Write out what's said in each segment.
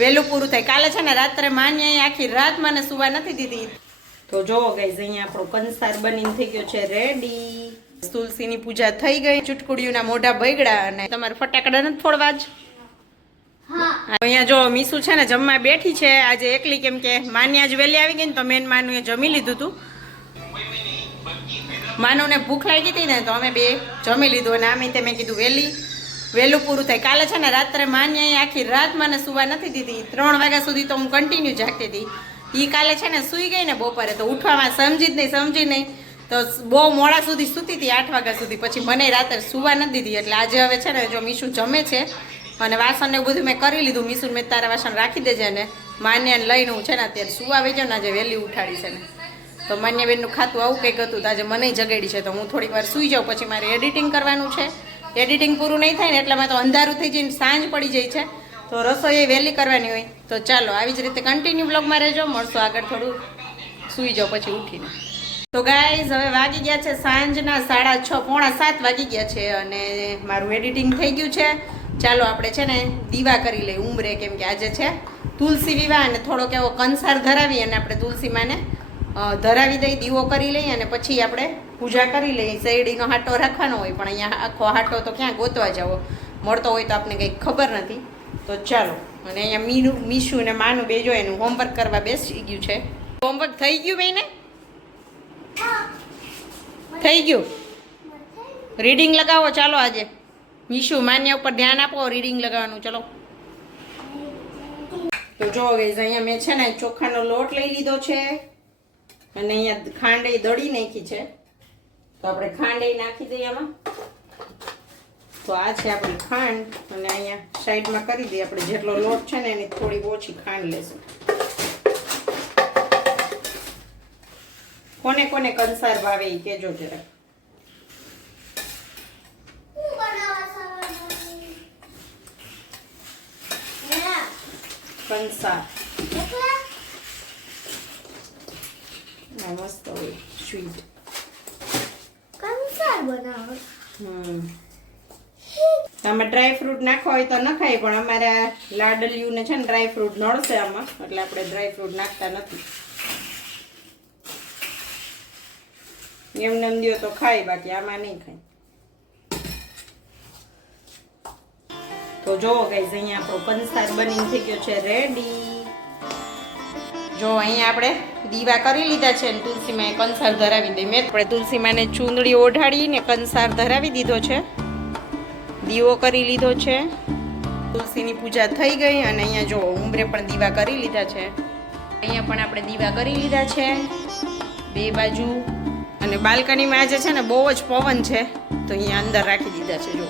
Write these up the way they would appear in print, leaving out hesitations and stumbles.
વેલું પૂરું થાય. કાલે છે ને રાત્રે માની આખી રાત મને સુવા નથી દીધી. તો જોવો ગાઈઝ, અહીંયા આપણો કંસાર બનીને થઈ ગયો છે રેડી. તુલસીની પૂજા થઈ ગઈ, ચૂટકુડીઓના મોઢા બગડ્યા અને તમારે ફટાકડા નથી ફોડવા જ. અહીંયા જો મીસુ છે ને જમવા બેઠી છે આજે એકલી, કેમ કે માની આજ વહેલી આવી ગઈ ને તો મેન માનું એ જમી લીધું હતું. માનુને ભૂખ લાગી હતી ને તો અમે બે જમી લીધું અને આમે તે મેં કીધું વહેલું પૂરું થાય. કાલે છે ને રાત્રે માની આખી રાત મને સુવા નથી દીધી. 3 વાગ્યા સુધી તો હું કન્ટિન્યુ જાગતી હતી. એ કાલે છે ને સુઈ ગઈ ને બપોરે તો ઉઠવામાં સમજી નહીં તો બહુ મોડા સુધી સૂતી હતી 8 વાગ્યા સુધી. પછી મને રાત્રે સુવા નથી દીધી. એટલે આજે હવે છે ને જો મીસુ જમે છે અને વાસણ ને એવું બધું મેં કરી લીધું. મીસુ મેં તારા વાસણ રાખી દેજે ને માન્યાને લઈને હું છે ને અત્યારે સુવા વેજો ને આજે વહેલી ઉઠાડી છે ને. તો માન્યાબેનનું ખાતું આવું કંઈક હતું તો આજે મને જગાડી છે તો હું થોડીક વાર સૂઈ જાઉં. પછી મારે એડિટિંગ કરવાનું છે. એડિટિંગ પૂરું નહીં થાય ને એટલામાં તો અંધારું થઈ જઈને સાંજ પડી જાય છે. તો રસોઈ વહેલી કરવાની હોય. તો ચાલો આવી જ રીતે કન્ટિન્યુ બ્લોગમાં રહેજો. મળશો આગળ. થોડું સૂઈ જાઉં પછી ઉઠીને. તો ગાઈઝ હવે વાગી ગયા છે સાંજના 6:30 પોણા 7 વાગી ગયા છે અને મારું એડિટિંગ થઈ ગયું છે. ચાલો આપણે છે ને દીવા કરી લઈએ ઉંમરે, કેમ કે આજે છે તુલસી વિવાહ અને થોડોક એવો કંસાર ધરાવી અને આપણે તુલસી માને ધરાવી દઈ, દીવો કરી લઈએ અને પછી આપણે પૂજા કરી લઈએ. શેરડીનો હાટો રાખવાનો હોય પણ અહીંયા આખો હાટો તો ક્યાં ગોતવા જાવો, મળતો હોય તો આપણે કંઈક ખબર નથી. તો ચાલો. અને અહીંયા મીસુ અને માનું બે જો એનું હોમવર્ક કરવા બેસી ગયું છે. હોમવર્ક થઈ ગયું બેને? થઈ ગયું. રીડિંગ લગાવો ચાલો. આજે મીસુ માન્ય ઉપર ધ્યાન આપો, રીડિંગ લગાવવાનું. ચલો. તો જો ગાઈઝ અહીંયા મેં છે ને ચોખાનો લોટ લઈ લીધો છે અને અહીંયા ખાંડ દળી નાખી છે. તો આપણે ખાંડ નાખી દઈએ આમાં. તો આ છે આપણી ખાંડ અને અહીંયા સાઈડમાં કરી દઈએ. આપણે જેટલો લોટ છે ને એની થોડી ઓછી ખાંડ લેશું. કોને કોને કંસાર ભાવે એ કહેજો જરા. કંસાર મસ્ત હોય, સ્વીટ કંસાર બનાવો. આમાં ડ્રાય ફ્રૂટ નાખવા હોય તો નખાય, પણ અમારા લાડલિયુને છે ને ડ્રાય ફ્રૂટ નડશે આમાં, એટલે આપણે ડ્રાય ફ્રૂટ નાખતા નથી. એમને એમ દો તો ખાય, બાકી આમાં નહીં ખાય. તો જો ગાઈઝ અહીંયા આપણો કંસાર બનીને થઈ ગયો છે રેડી. જો અહીંયા આપણે દીવા કરી લીધા છે અને તુલસીમાં કંસાર ધરાવી દઈએ. મેં આપણે તુલસીમાને ચૂંદડી ઓઢાડીને કંસાર ધરાવી દીધો છે, દીવો કરી લીધો છે. તુલસીની પૂજા થઈ ગઈ અને અહીંયા જો ઉંબરે પણ દીવા કરી લીધા છે. અહીંયા પણ આપણે દીવા કરી લીધા છે બે બાજુ. અને બાલ્કનીમાં આજે છે ને બહુ જ પવન છે તો અહીંયા અંદર રાખી દીધા છે જો,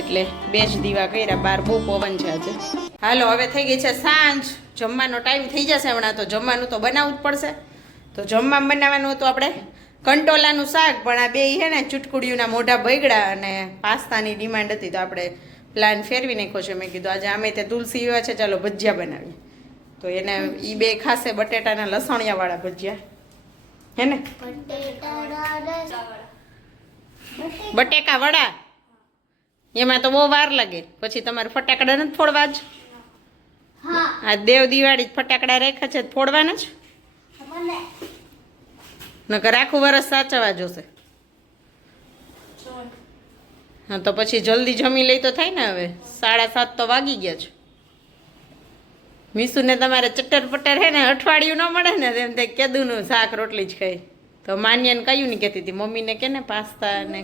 એટલે બે જ દીવા કર્યા. બહાર બહુ પવન છે આજે. હાલો હવે થઈ ગઈ છે સાંજ, જમવાનો ટાઈમ થઈ જશે હમણાં. તો જમવાનું તો બનાવવું જ પડશે. તો જમવામાં બનાવવાનું હતું આપણે કંટોલાનું શાક, પણ આ બે છે ને ચૂટકુડીઓના મોઢા બગડ્યા અને પાસ્તાની ડિમાન્ડ હતી તો આપણે પ્લાન ફેરવી નાખ્યો છે. મેં કીધું આજે આમે તે તુલસી એવા છે, ચાલો ભજીયા બનાવીએ. તો એને એ બે ખાસે બટેટાના લસણિયાવાળા ભજીયા, હે ને બટેકા વડા. એમાં તો બહુ વાર લાગે. પછી તમારે ફટાકડા નથી ફોડવા જ? આ દેવ દિવાળી ફટાકડા રાખ્યા છે ફોડવાના જ, નકર આખું વરસ સાચવવા જોશે. હા તો પછી જલ્દી જમી લઈ તો થાય ને. હવે 7:30 તો વાગી ગયા છે. મીસુને તમારે ચટર પટર હે ને અઠવાડિયું ન મળે ને તેમ તે કેદુનું શાક રોટલી જ ખાઈ. તો માન્યાને કયું નહીં કહેતી હતી, મમ્મીને કે ને પાસ્તા ને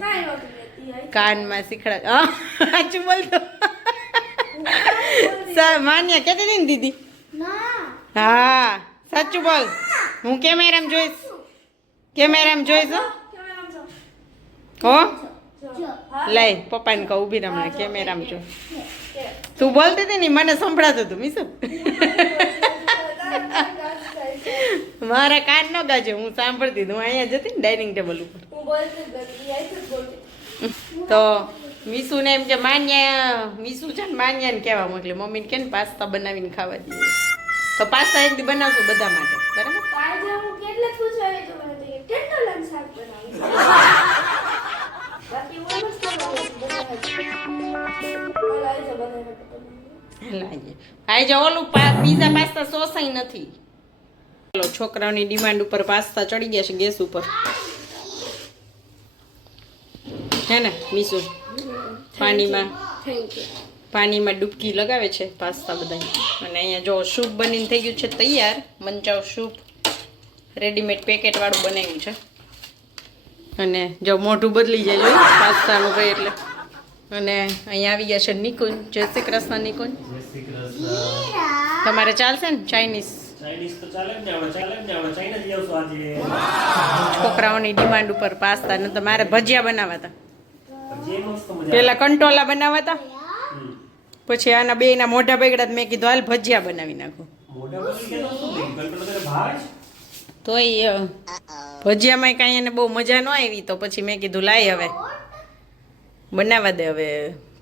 કાનમાં શીખડા. સાચું બોલતો માન્યા કહેતી હતી ને દીદી? હા સાચું બોલ. હું કેમેરામાં જોઈશ, કેમેરામાં જોઈશ. હો લઈ પપ્પાને કહું ઊભી રમણે કેમેરામાં જો. તું બોલતી હતી ને મને સંભળાતું હતું મીસુ. મારા કાન ન ગાજે, હું સાંભળતી હતી. હું અહીંયા જતી ને ડાઇનિંગ ટેબલ ઉપર. તો મીસુને એમ કે માન્યા, મીસુ છે ને માન્યાને કહેવા મોકલે મમ્મીને કે ને પાસ્તા બનાવીને ખાવા દઈએ. તો પાસ્તા એક દી બનાવશું બધા માટે, બરાબર? આઈ જા ઓલું પીઝા પાસ્તા સોસાઈ નથી. ચાલો છોકરાઓની ડિમાન્ડ ઉપર પાસ્તા ચડી ગયા છે ગેસ ઉપર. હે ને મીસુ પાણીમાં ડૂબકી લગાવે છે પાસ્તા બધા. અને અહીંયા જો સૂપ બનીને થઈ ગયું છે તૈયાર. મંચાવ સૂપ રેડીમેડ પેકેટ વાળું બનાવ્યું છે. અને જો મોઢું બદલી જાય જોયું પાસ્તાનું કઈ એટલે. અને અહીંયા આવી ગયા છે નિકુંજ. જય શ્રી કૃષ્ણ નિકુંજ. તમારે ચાલશે ને ચાઇનીઝ? છોકરાઓની ડિમાન્ડ ઉપર પાસ્તા ને તમારે ભજીયા બનાવવા હતા. પેલા કંટોલા બનાવવા હતા, પછી આના બે ના મોઢા બગડ્યા. મેં કીધું હાલ ભજીયા બનાવી નાખું. તોય ભજીયામાં કાંઈ એને બહુ મજા ન આવી, તો પછી મેં કીધું લાય હવે બનાવવા દે હવે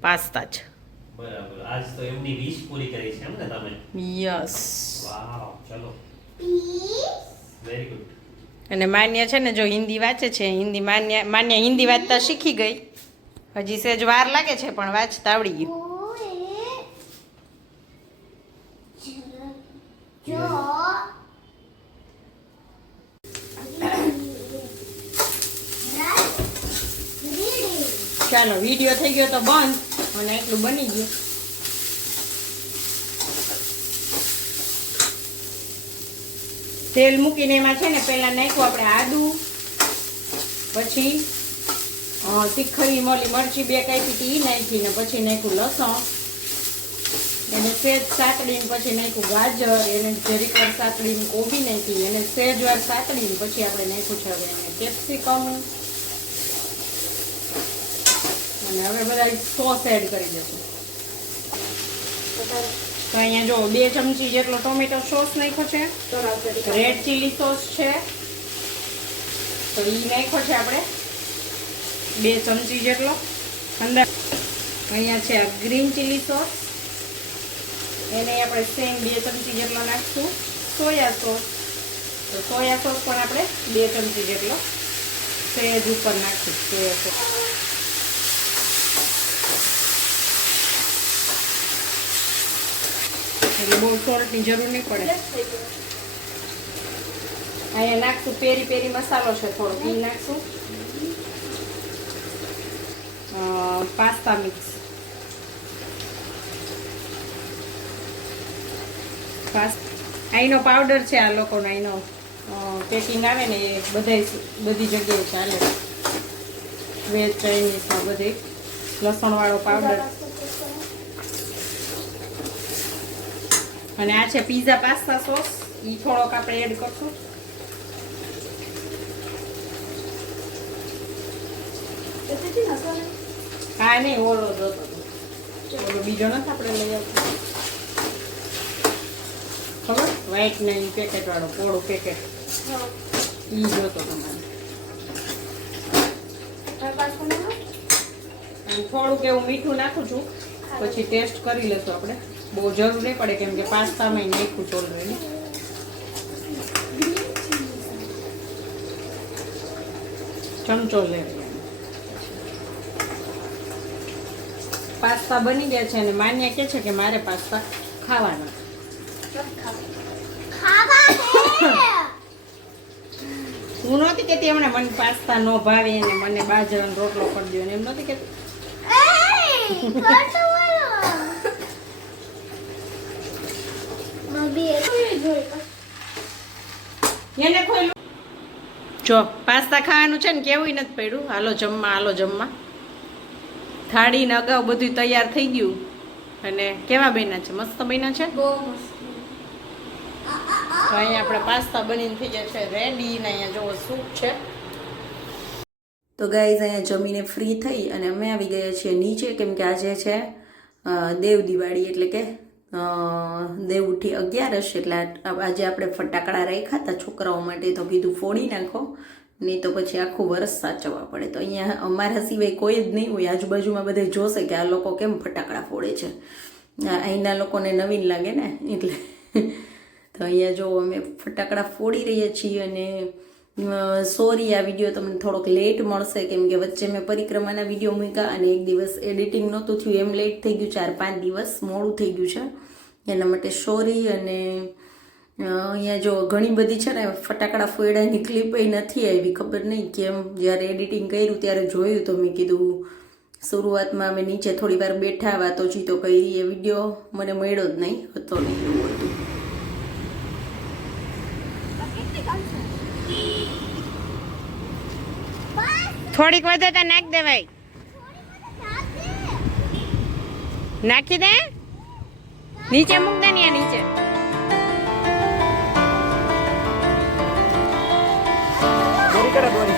પાસ્તા જ. બરાબર, આજ તો એમની વિશ પૂરી કરી છે એમ ને તમે? યસ. વાવ, ચલો વેરી ગુડ. અને માન્ય છે ને જો હિન્દી વાંચે છે, હિન્દી માન્ય હિન્દી વાંચતા શીખી ગઈ. હજી સેજ વાર લાગે છે પણ વાંચતા આવડી ગયું. ચાલો વિડીયો થઈ ગયો તો બંધ અને એટલું બની ગયું. તેલ મૂકીને એમાં છે ને પહેલા નાખ્યું આપણે આદુ, પછી તીખી મોલી મરચી 2 કાપી હતી એ નાખીને પછી નાખ્યું લસણ, એને સેજ સાતડીને પછી નાખ્યું ગાજર, એને જરીક વાર સાતડીને કોબી નાખી, એને સેજ વાર સાતડીને પછી આપણે નાખ્યું છે હવે એને કેપ્સિકમ. અને હવે બધા સોસ એડ કરી દઈશું. તો અહીંયા જો 2 ચમચી જેટલો ટોમેટો સોસ નાખ્યો છે. રેડ ચીલી સોસ છે તો એ નાખ્યો છે આપણે 2 ચમચી જેટલો. અંદર અહીંયા છે ગ્રીન ચીલી સોસ, એને આપણે સેમ 2 ચમચી જેટલો નાખશું. સોયા સોસ, તો સોયા સોસ પણ આપણે 2 ચમચી જેટલો સેજ ઉપર નાખશું. સોયા સોસ એટલે બહુ સોલ્ટની જરૂર નહીં પડે. અહીંયા નાખશું પેરી પેરી મસાલો છે થોડો, એ નાખશું. પાસ્તા મિક્સ, અહીંનો પાવડર છે આ લોકોનો, અહીંનો પેકિંગ આવે ને એ બધી જગ્યાએ ચાલે. વેજ ચાઇનીઝમાં બધી લસણવાળો પાવડર. અને આ છે પીઝા પાસ્તા સોસ, એ થોડોક આપણે એડ કરશું. હા નહીં, ઓલો જોતો ઓલો બીજો નથી આપણે લઈ આવતો ખબર, વ્હાઈટ ને પેકેટ વાળો પોળું પેકેટ, એ જોતો તમારે. થોડુંક એવું મીઠું નાખું છું, પછી ટેસ્ટ કરી લેશું આપણે. બહુ જરૂર નહીં પડે કેમ કે પાસ્તામાં નાખ્યું છે ઓલરેડી. ચમચો લેવો. પાસ્તા બની ગયા છે અને માન્ય કે છે કે મારે પાસ્તા ખાવાના. હું નહોતી કેતી હમણાં મને પાસ્તા નો ભાવે અને મને બાજરાનો રોટલો કરી દો ને, એમ નહોતી કેતી. જો પાસ્તા ખાવાનું છે ને કેવું નથી પડ્યું. હાલો જમવા, હાલો જમવા. થાળીને અગાઉ બધું તૈયાર થઈ ગયું અને કેવા બન્યા છે? મસ્ત બન્યા છે. તો અહીંયા આપણે પાસ્તા બનીને થઈ ગયા છે રેડી. ને અહીંયા જો સૂપ છે. તો ગાઈઝ અહીંયા જમીને ફ્રી થઈ અને અમે આવી ગયા છીએ નીચે, કેમ કે આજે છે દેવ દિવાળી, એટલે કે દેવ ઉઠી 11 એટલે આજે આપણે ફટાકડા રાખ્યા હતા છોકરાઓ માટે, તો કીધું ફોડી નાખો, નહીં તો પછી આખું વરસ સાચવવા પડે. તો અહીંયા અમારા સિવાય કોઈ જ નહીં હોય, આજુબાજુમાં બધે જોશે કે આ લોકો કેમ ફટાકડા ફોડે છે. અહીંના લોકોને નવીન લાગે ને એટલે. તો અહીંયા જો અમે ફટાકડા ફોડી રહ્યા છીએ અને સોરી આ વિડીયો તમને થોડોક લેટ મળશે કેમ કે વચ્ચે મેં પરિક્રમાના વિડીયો મૂક્યા અને એક દિવસ એડિટિંગ નહોતું થયું એમ લેટ થઈ ગયું 4-5 દિવસ મોડું થઈ ગયું છે એના માટે સોરી. અને અહીંયા જો ઘણી બધી છે ને ફટાકડા ફોયડાની ક્લિપ નથી આવી, ખબર નહીં કેમ. જ્યારે એડિટિંગ કર્યું ત્યારે જોયું તો મેં કીધું શરૂઆતમાં અમે નીચે થોડી વાર બેઠા વાતો ચીતો કરી, એ વિડીયો મને મળ્યો જ નહીં, હતો નહીં એવું હતું. થોડીક વધારે નાખ દેવાય, નાખી દે નીચે મૂક દે ને નીચે. દોરી કરે દોરી